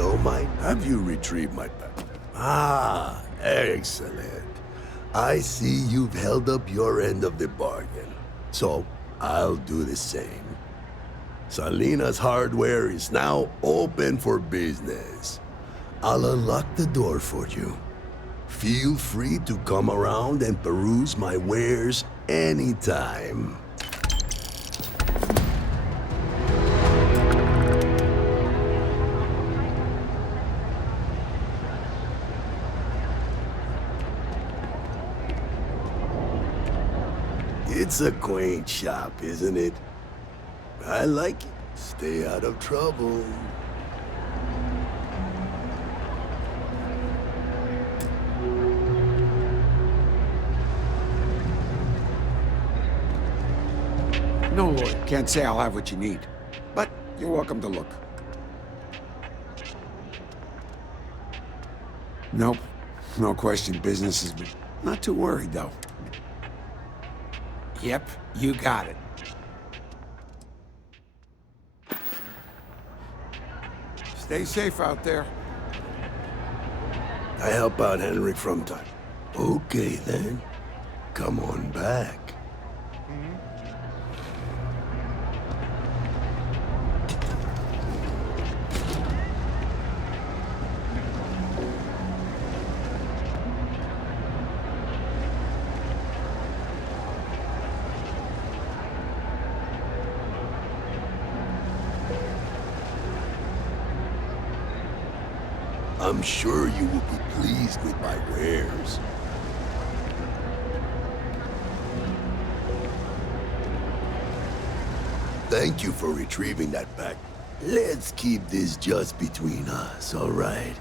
don't mind. Have you retrieved my pet? Ah, excellent. I see you've held up your end of the bargain. So, I'll do the same. Salina's hardware is now open for business. I'll unlock the door for you. Feel free to come around and peruse my wares anytime. It's a quaint shop, isn't it? I like it. Stay out of trouble. No, Lord, can't say I'll have what you need. But you're welcome to look. Nope. No question, business has been... Not too worried, though. Yep, you got it. Stay safe out there. I help out Henrik from time. Okay, then. Come on back. I'm sure you will be pleased with my wares. Thank you for retrieving that pack. Let's keep this just between us, all right?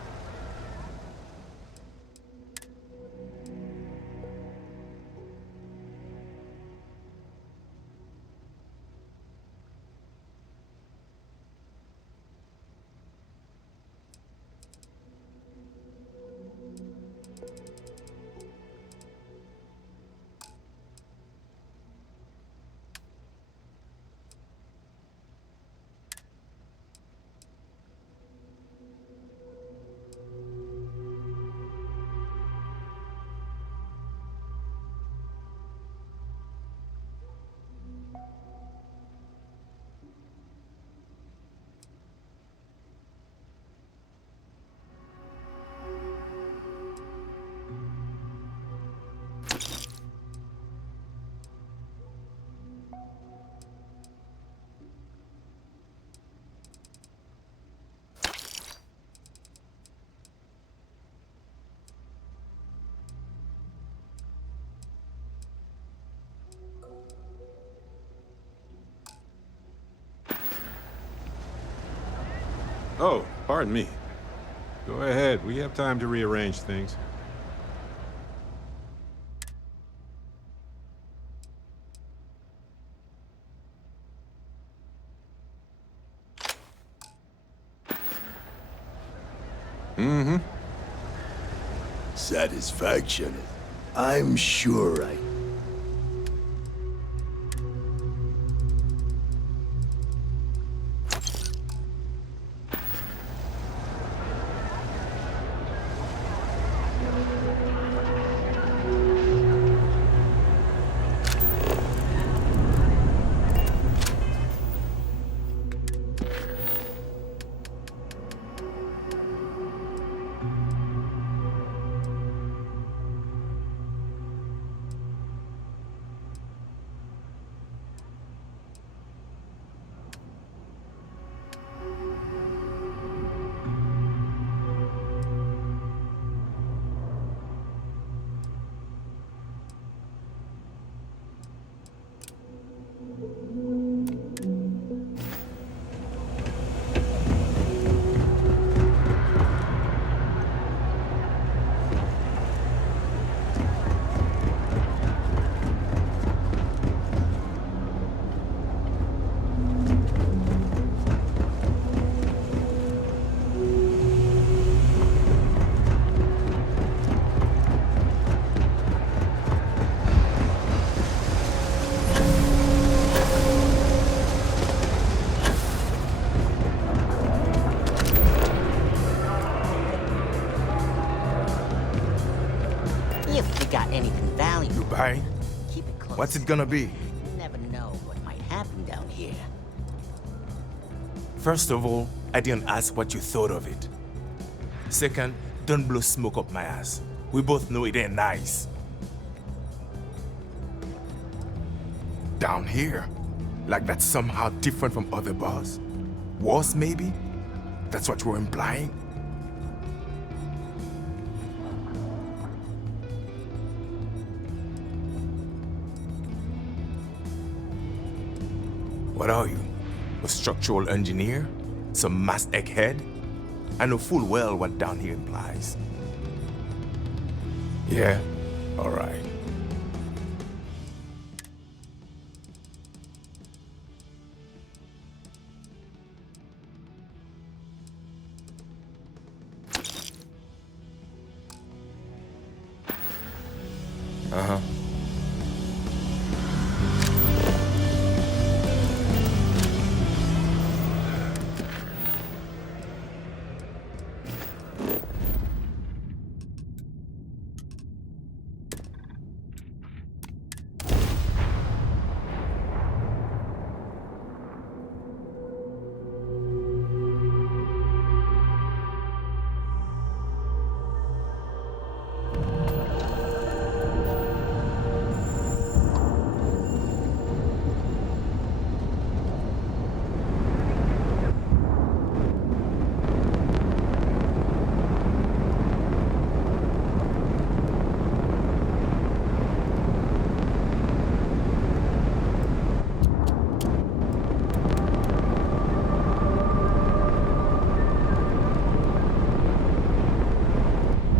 Oh, pardon me. Go ahead, we have time to rearrange things. Mm-hmm. Satisfaction. I'm sure I... got anything valuable, You buying? keep it close. What's it gonna be? You never know what might happen down here. First of all, I didn't ask what you thought of it. Second, don't blow smoke up my ass. We both know it ain't nice. Down here? Like that's somehow different from other bars? Worse, maybe? That's what you're implying? What are you? A structural engineer? Some mass egghead? I know full well what down here implies. Yeah? Alright. Uh-huh.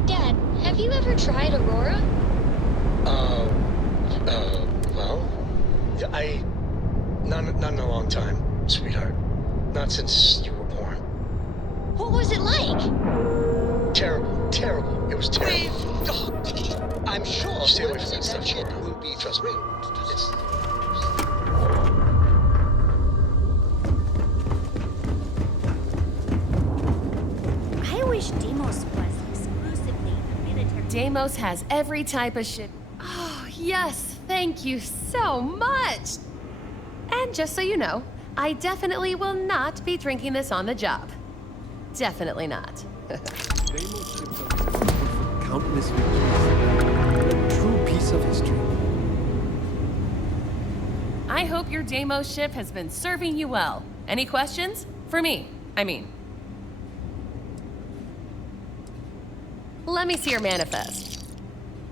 Dad, have you ever tried Aurora? Not in a long time, sweetheart. Not since you were born. What was it like? Terrible, terrible. It was terrible. I'm sure. Stay away from that stuff. Shit will be, trust me. It's... I wish Deimos was exclusively military. Deimos has every type of ship. Oh, yes, thank you so much. And just so you know, I definitely will not be drinking this on the job. Definitely not. Countless victories. A true piece of history. I hope your Deimos ship has been serving you well. Any questions? For me, I mean. Let me see your manifest.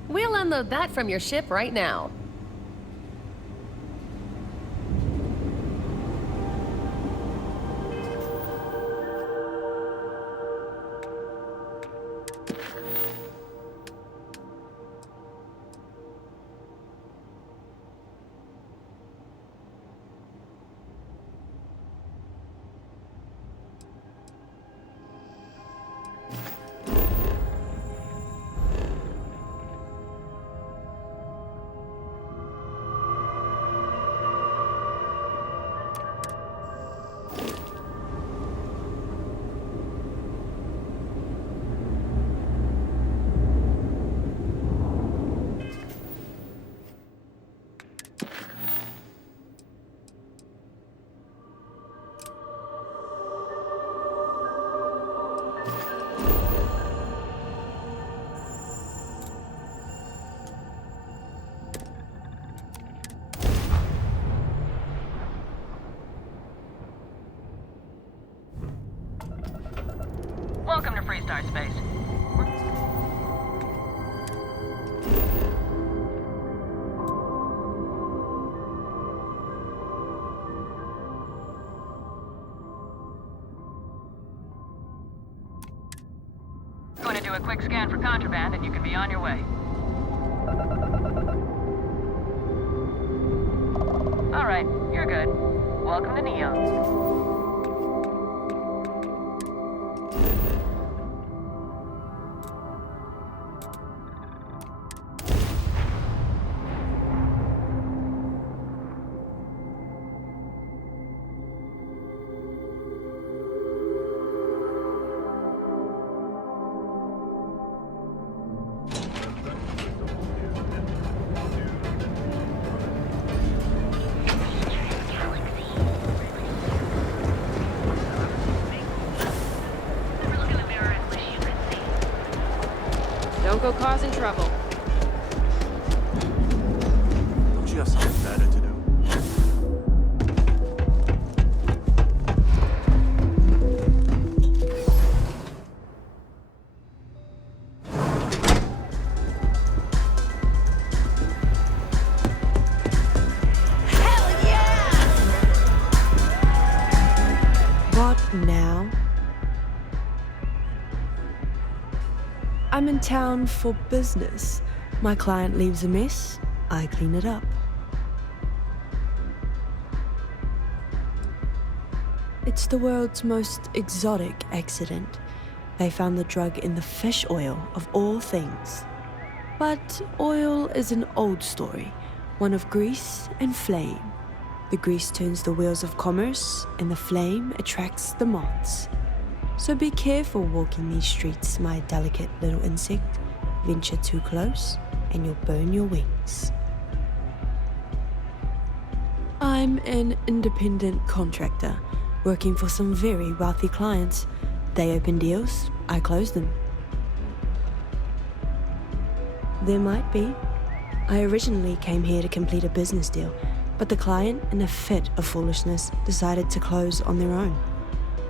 We'll unload that from your ship right now. Welcome to Freestar Space. Going to do a quick scan for contraband and you can be on your way. All right, you're good. Welcome to Neon. Don't go causing trouble. Don't you have something better to do? What now? I'm in town for business. My client leaves a mess, I clean it up. It's the world's most exotic accident. They found the drug in the fish oil of all things. But oil is an old story, one of grease and flame. The grease turns the wheels of commerce, and the flame attracts the moths. So be careful walking these streets, my delicate little insect. Venture too close, and you'll burn your wings. I'm an independent contractor, working for some very wealthy clients. They open deals, I close them. There might be. I originally came here to complete a business deal, but the client, in a fit of foolishness, decided to close on their own.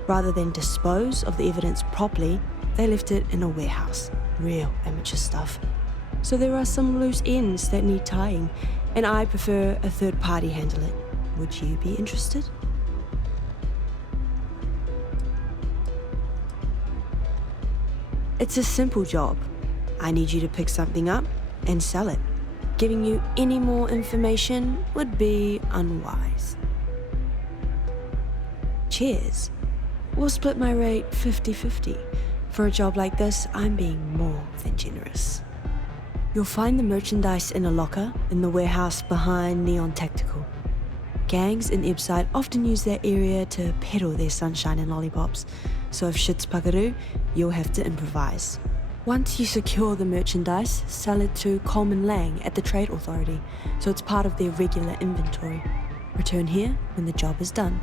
Rather than dispose of the evidence properly, they left it in a warehouse. Real amateur stuff. So there are some loose ends that need tying, and I prefer a third party handle it. Would you be interested? It's a simple job. I need you to pick something up and sell it. Giving you any more information would be unwise. Cheers. We'll split my rate 50-50. For a job like this, I'm being more than generous. You'll find the merchandise in a locker in the warehouse behind Neon Tactical. Gangs in Ebside often use that area to peddle their sunshine and lollipops, so if shit's puckaroo, you'll have to improvise. Once you secure the merchandise, sell it to Coleman Lang at the Trade Authority, so it's part of their regular inventory. Return here when the job is done.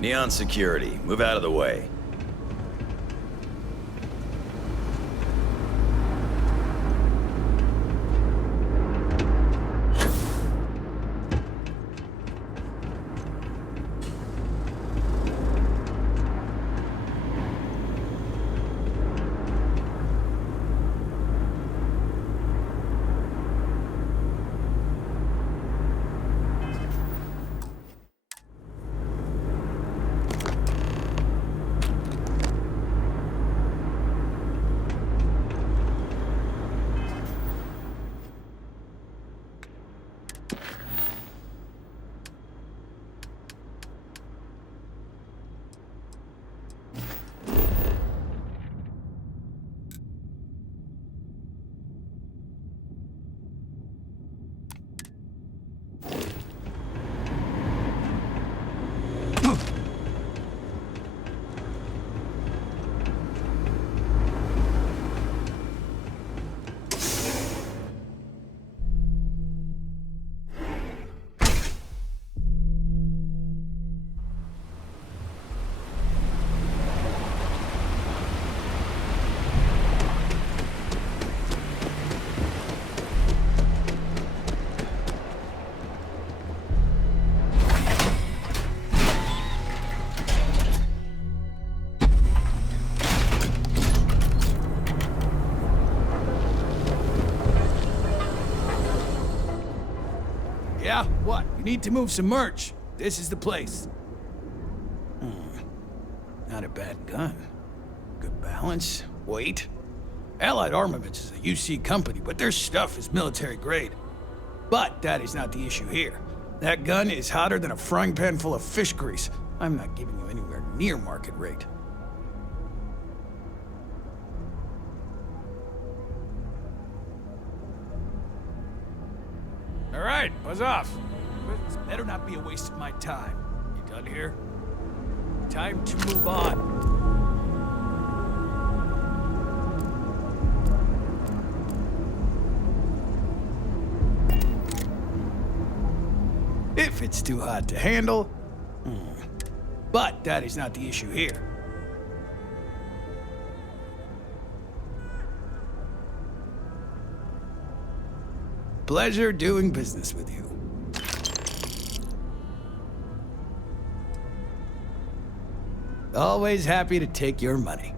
Neon security, move out of the way. Yeah, what? You need to move some merch. This is the place. Not a bad gun. Good balance, weight. Allied Armaments is a UC company, but their stuff is military grade. But that is not the issue here. That gun is hotter than a frying pan full of fish grease. I'm not giving you anywhere near market rate. All right, buzz off. This better not be a waste of my time. You done here? Time to move on. If it's too hot to handle. But that is not the issue here. Pleasure doing business with you. Always happy to take your money.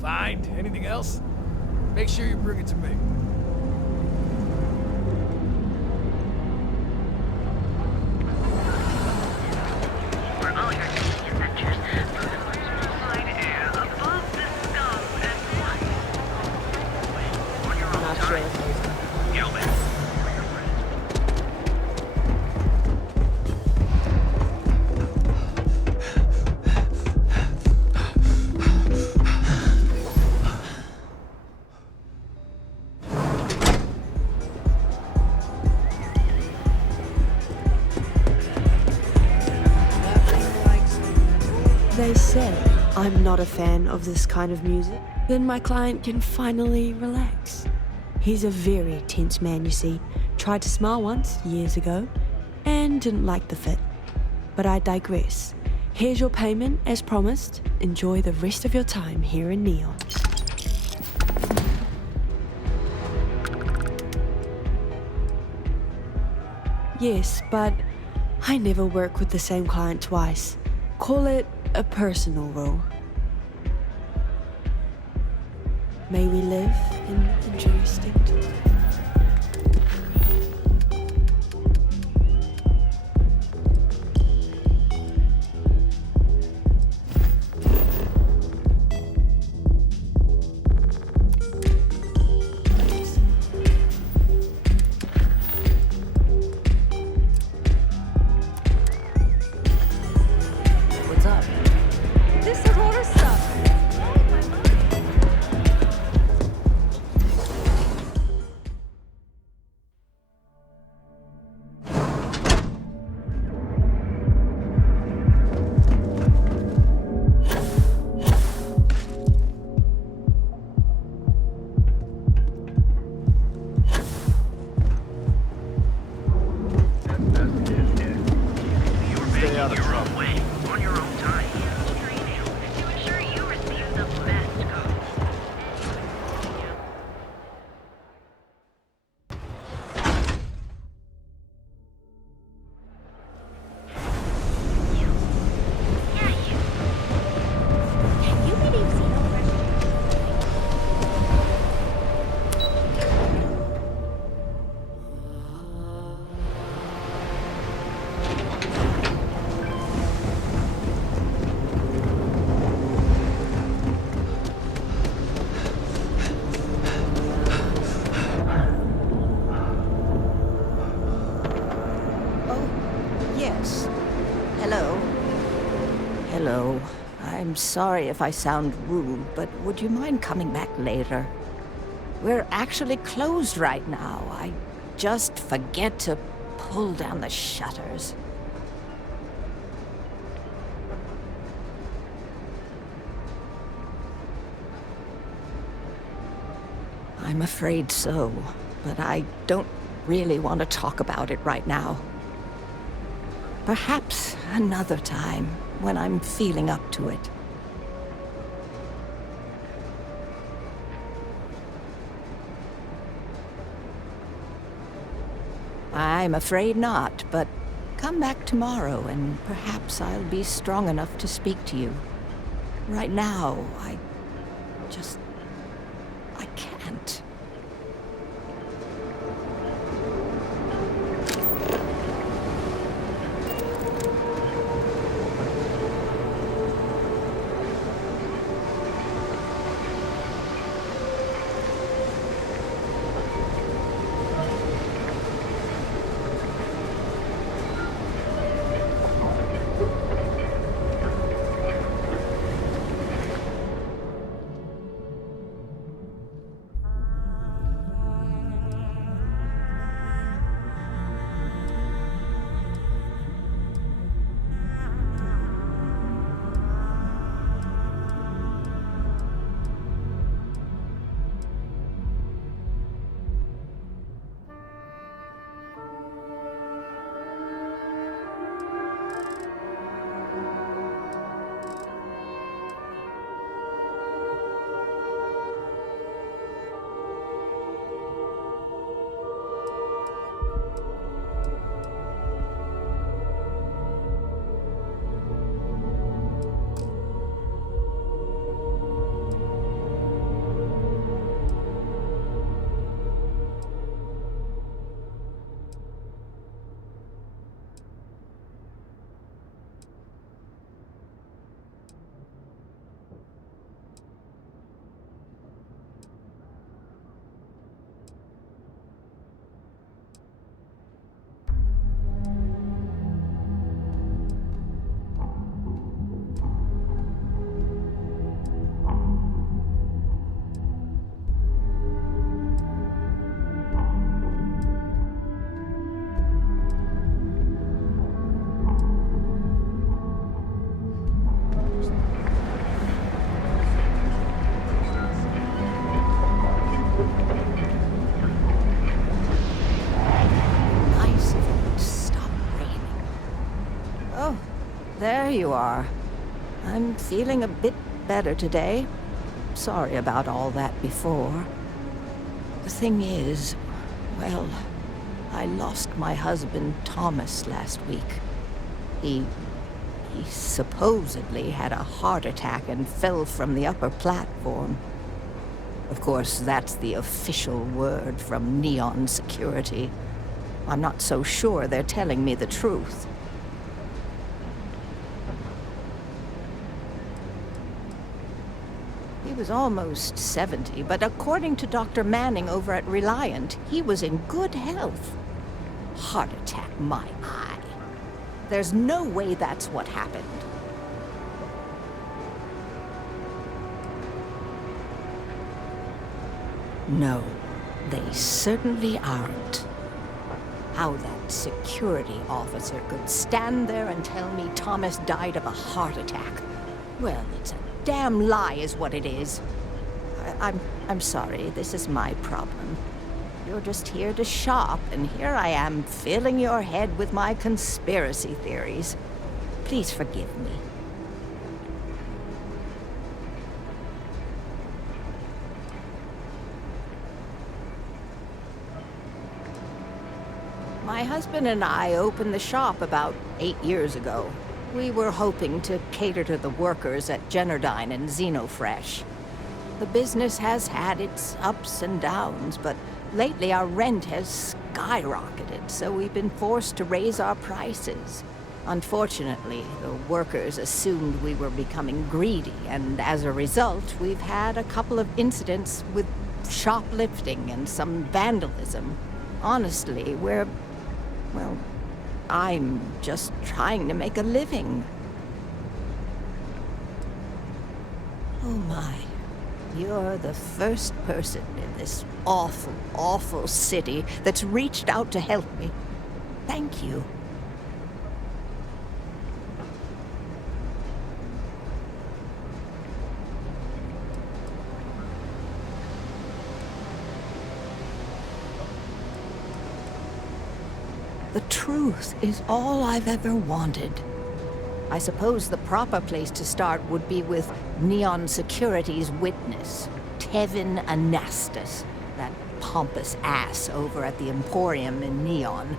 find anything else? Make sure you bring it to me. For all your daily adventures, through the wide air, above the scum and light. On your own time. Gilman. They say I'm not a fan of this kind of music. Then my client can finally relax. He's a very tense man, you see. Tried to smile once, years ago, and didn't like the fit. But I digress. Here's your payment, as promised. Enjoy the rest of your time here in Neon. Yes, but I never work with the same client twice. Call it a personal rule. May we live in interesting times. What's up? This Aurora stuff. Stay out of trouble. On your own time. To ensure you receive the best code. Can you believe Xenoverse? Yes. Hello. Hello. I'm sorry if I sound rude, but would you mind coming back later? We're actually closed right now. I just forget to pull down the shutters. I'm afraid so, but I don't really want to talk about it right now. Perhaps another time, when I'm feeling up to it. I'm afraid not, but come back tomorrow and perhaps I'll be strong enough to speak to you. Right now, I can't. there you are. I'm feeling a bit better today. Sorry about all that before. The thing is, well, I lost my husband Thomas last week. He supposedly had a heart attack and fell from the upper platform. Of course, that's the official word from Neon Security. I'm not so sure they're telling me the truth. He was almost 70, but according to Dr. Manning over at Reliant, he was in good health. Heart attack, my eye. There's no way that's what happened. No, they certainly aren't. How that security officer could stand there and tell me Thomas died of a heart attack. Well, it's a damn lie is what it is. I'm sorry, this is my problem. You're just here to shop, and here I am filling your head with my conspiracy theories. Please forgive me. My husband and I opened the shop about 8 years ago. We were hoping to cater to the workers at Generdyne and Xenofresh. The business has had its ups and downs, but lately our rent has skyrocketed, so we've been forced to raise our prices. Unfortunately, the workers assumed we were becoming greedy, and as a result, we've had a couple of incidents with shoplifting and some vandalism. Honestly, well, I'm just trying to make a living. Oh my. You're the first person in this awful, awful city that's reached out to help me. Thank you. The truth is all I've ever wanted. I suppose the proper place to start would be with Neon Security's witness, Tevin Anastas, that pompous ass over at the Emporium in Neon.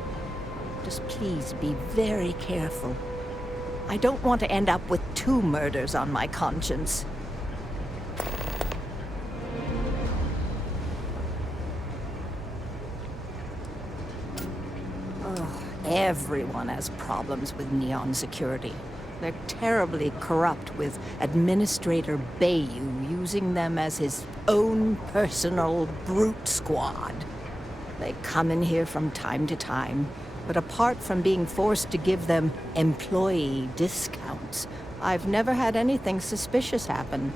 Just please be very careful. I don't want to end up with 2 murders on my conscience. Everyone has problems with Neon Security. They're terribly corrupt, with Administrator Bayou using them as his own personal brute squad. They come in here from time to time, but apart from being forced to give them employee discounts, I've never had anything suspicious happen.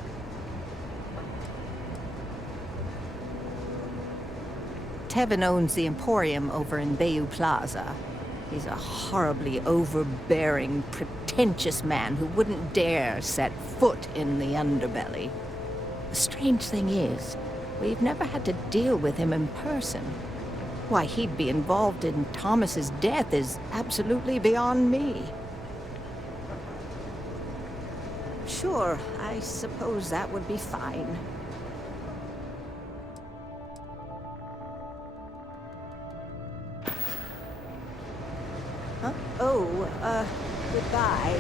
Tevin owns the Emporium over in Bayou Plaza. He's a horribly overbearing, pretentious man who wouldn't dare set foot in the underbelly. The strange thing is, we've never had to deal with him in person. Why he'd be involved in Thomas's death is absolutely beyond me. Sure, I suppose that would be fine. Huh? Oh, goodbye.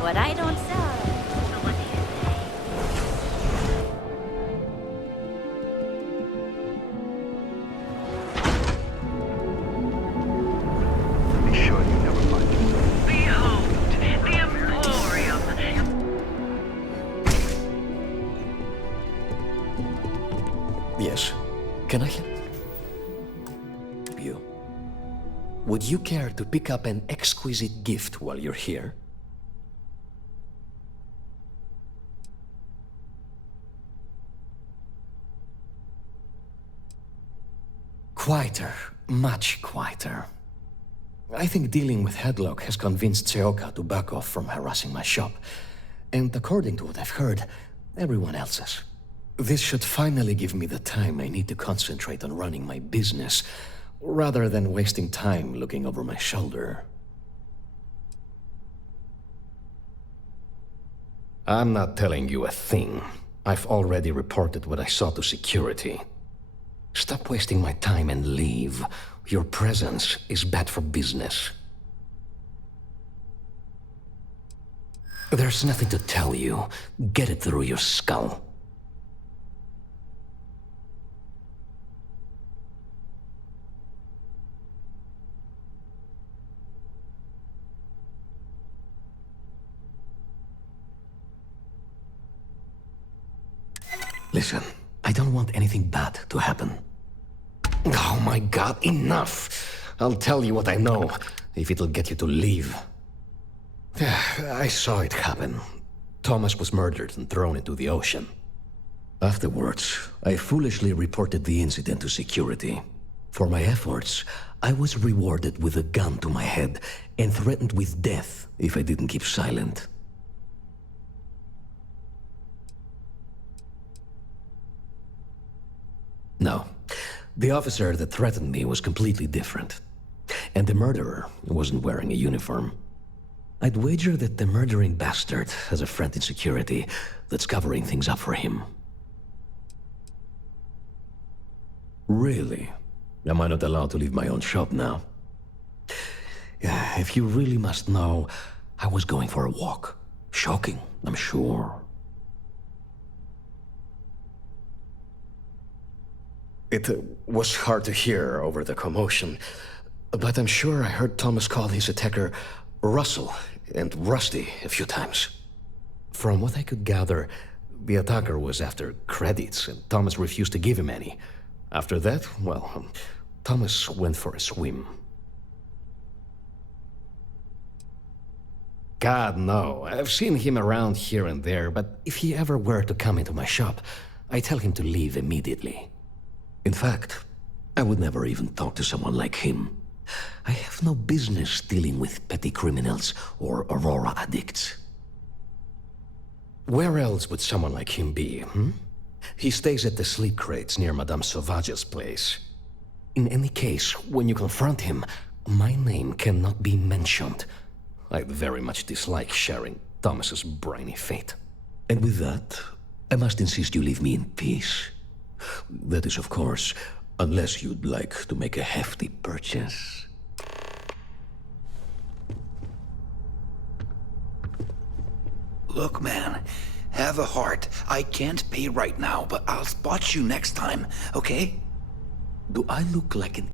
What I don't sell. What do you say? Would you care to pick up an exquisite gift while you're here? Quieter, much quieter. I think dealing with Headlock has convinced Seoka to back off from harassing my shop. And according to what I've heard, everyone else's. This should finally give me the time I need to concentrate on running my business, rather than wasting time looking over my shoulder. I'm not telling you a thing. I've already reported what I saw to security. Stop wasting my time and leave. Your presence is bad for business. There's nothing to tell you. Get it through your skull. Listen, I don't want anything bad to happen. Oh my god, enough! I'll tell you what I know, if it'll get you to leave. I saw it happen. Thomas was murdered and thrown into the ocean. Afterwards, I foolishly reported the incident to security. For my efforts, I was rewarded with a gun to my head and threatened with death if I didn't keep silent. No. The officer that threatened me was completely different. And the murderer wasn't wearing a uniform. I'd wager that the murdering bastard has a friend in security that's covering things up for him. Really? Am I not allowed to leave my own shop now? If you really must know, I was going for a walk. Shocking, I'm sure. It was hard to hear over the commotion, but I'm sure I heard Thomas call his attacker Russell and Rusty a few times. From what I could gather, the attacker was after credits, and Thomas refused to give him any. After that, well, Thomas went for a swim. God, no. I've seen him around here and there, but if he ever were to come into my shop, I tell him to leave immediately. In fact, I would never even talk to someone like him. I have no business dealing with petty criminals or Aurora addicts. Where else would someone like him be, He stays at the sleep crates near Madame Sauvage's place. In any case, when you confront him, my name cannot be mentioned. I'd very much dislike sharing Thomas's briny fate. And with that, I must insist you leave me in peace. That is, of course, unless you'd like to make a hefty purchase. Look, man, have a heart. I can't pay right now, but I'll spot you next time, okay? Do I look like an